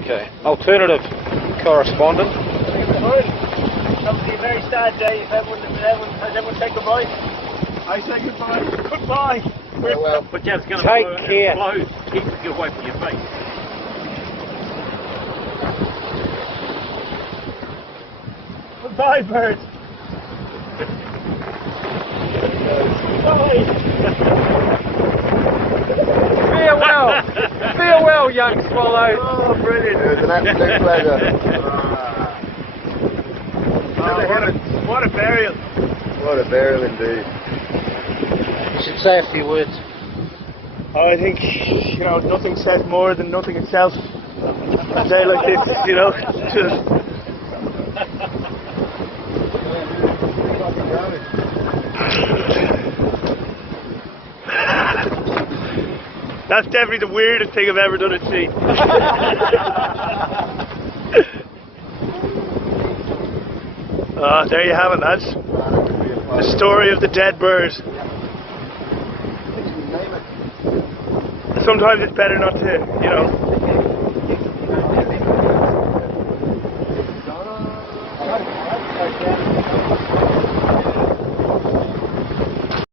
Okay. Alternative correspondent. Obviously a very sad day. Has everyone said goodbye? I say goodbye. Goodbye. Yeah, well, But Jeff's going to take care. blow. Keep it away from your face. Goodbye, bird. Goodbye. Farewell. Farewell, young swallow. Oh, brilliant. It was an absolute pleasure. What a burial. What a burial indeed. You should say a few words. I think, nothing says more than nothing itself. A day like this, just... That's definitely the weirdest thing I've ever done at sea. There you have it, lads. The story of the dead bird. Sometimes it's better not to,